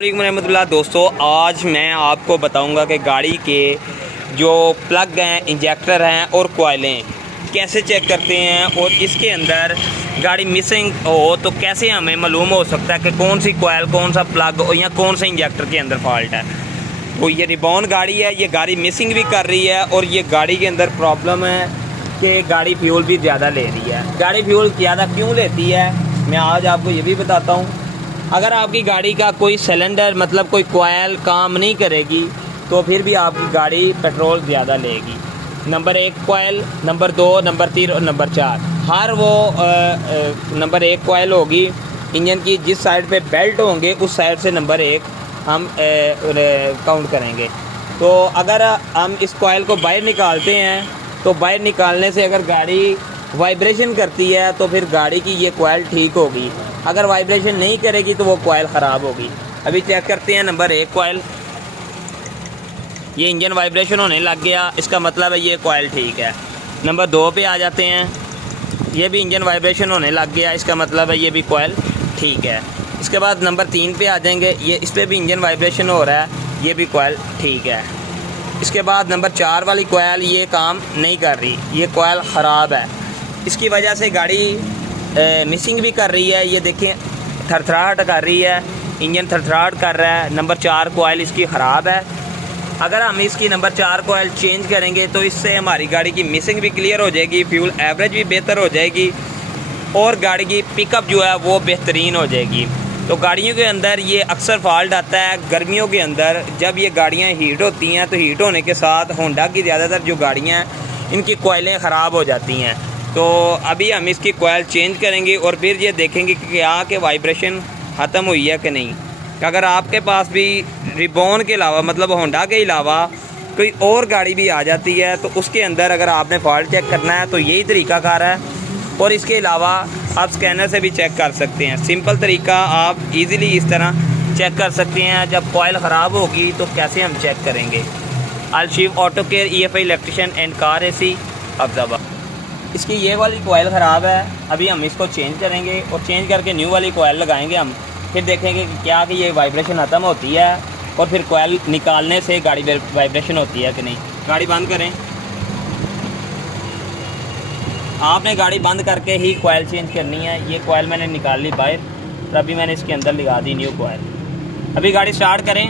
रहमतुल्लाह। दोस्तों, आज मैं आपको बताऊंगा कि गाड़ी के जो प्लग हैं, इंजेक्टर हैं और कोयलें कैसे चेक करते हैं और इसके अंदर गाड़ी मिसिंग हो तो कैसे हमें मालूम हो सकता है कि कौन सी कोयल, कौन सा प्लग या कौन से इंजेक्टर के अंदर फॉल्ट है। तो ये रिबॉन गाड़ी है, ये गाड़ी मिसिंग भी कर रही है और ये गाड़ी के अंदर प्रॉब्लम है कि गाड़ी फ्यूल भी ज़्यादा ले रही है। गाड़ी फ्यूल ज़्यादा क्यों लेती है, मैं आज आपको ये भी बताता हूँ। अगर आपकी गाड़ी का कोई सिलेंडर मतलब कोई कोयल काम नहीं करेगी तो फिर भी आपकी गाड़ी पेट्रोल ज़्यादा लेगी। नंबर 1 कोयल, नंबर 2, नंबर 3 और नंबर 4 हर वो नंबर 1 कोयल होगी इंजन की, जिस साइड पे बेल्ट होंगे उस साइड से नंबर 1 हम काउंट करेंगे। तो अगर हम इस कोयल को बाहर निकालते हैं तो बाहर निकालने से अगर गाड़ी वाइब्रेशन करती है तो फिर गाड़ी की ये कोयल ठीक होगी। अगर वाइब्रेशन नहीं करेगी तो वो कोयल ख़राब होगी। अभी चेक करते हैं नंबर 1 कोयल। ये इंजन वाइब्रेशन होने लग गया, इसका मतलब है ये कोयल ठीक है। नंबर 2 पे आ जाते हैं, ये भी इंजन वाइब्रेशन होने लग गया, इसका मतलब है ये भी कोयल ठीक है। इसके बाद नंबर 3 पे आ जाएंगे, ये इस पर भी इंजन वाइब्रेशन हो रहा है, ये भी कोयल ठीक है। इसके बाद नंबर 4 वाली कोयल ये काम नहीं कर रही, ये कोयल ख़राब है। इसकी वजह से गाड़ी मिसिंग भी कर रही है। ये देखें, थरथराहट कर रही है, इंजन थरथराहट कर रहा है। नंबर 4 कोयल इसकी ख़राब है। अगर हम इसकी नंबर 4 कोयल चेंज करेंगे तो इससे हमारी गाड़ी की मिसिंग भी क्लियर हो जाएगी, फ्यूल एवरेज भी बेहतर हो जाएगी और गाड़ी की पिकअप जो है वो बेहतरीन हो जाएगी। तो गाड़ियों के अंदर ये अक्सर फॉल्ट आता है गर्मियों के अंदर, जब ये गाड़ियाँ हीट होती हैं तो हीट होने के साथ होंडा की ज़्यादातर जो गाड़ियाँ हैं इनकी कोयलें ख़राब हो जाती हैं। तो अभी हम इसकी कोयल चेंज करेंगे और फिर ये देखेंगे कि क्या कि वाइब्रेशन ख़त्म हुई है कि नहीं। अगर आपके पास भी रिबॉन के अलावा मतलब होंडा के अलावा कोई और गाड़ी भी आ जाती है तो उसके अंदर अगर आपने फॉल्ट चेक करना है तो यही तरीक़ाकार है। और इसके अलावा आप स्कैनर से भी चेक कर सकते हैं। सिंपल तरीका, आप इजीली इस तरह चेक कर सकते हैं। जब कोयल ख़राब होगी तो कैसे हम चेक करेंगे। Alshifa auto care, EFI electrician and car AC Abbottabad. इसकी ये वाली कोयल ख़राब है, अभी हम इसको चेंज करेंगे और चेंज करके न्यू वाली कोयल लगाएंगे हम। फिर देखेंगे कि क्या कि ये वाइब्रेशन ख़त्म होती है और फिर कोयल निकालने से गाड़ी वाइब्रेशन होती है कि नहीं। गाड़ी बंद करें, आपने गाड़ी बंद करके ही कोयल चेंज करनी है। ये कोयल मैंने निकाल ली बाहर, तो अभी मैंने इसके अंदर लगा दी न्यू कोयल। अभी गाड़ी स्टार्ट करें,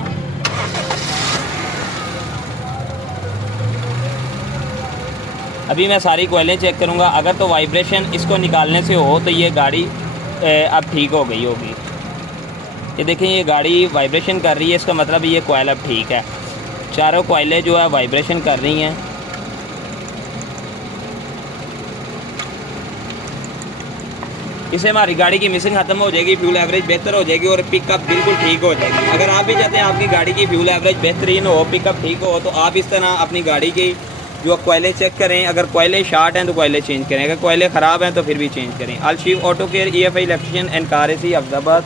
अभी मैं सारी कोयलें चेक करूंगा। अगर तो वाइब्रेशन इसको निकालने से हो तो ये गाड़ी अब ठीक हो गई होगी। ये देखें, ये गाड़ी वाइब्रेशन कर रही है, इसका मतलब ये कोयल अब ठीक है। चारों कोयलें जो है वाइब्रेशन कर रही हैं। इससे हमारी गाड़ी की मिसिंग ख़त्म हो जाएगी, फ्यूल एवरेज बेहतर हो जाएगी और पिकअप बिल्कुल ठीक हो जाएगी। अगर आप भी चाहते हैं आपकी गाड़ी की फ्यूल एवरेज बेहतरीन हो, पिकअप ठीक हो, तो आप इस तरह अपनी गाड़ी की जो कोयलें चेक करें। अगर कोयलें शार्ट हैं तो कोयलें चेंज करें, अगर कोयलें ख़राब हैं तो फिर भी चेंज करें। Alshifa auto care, EFI electrician and car AC Abbottabad.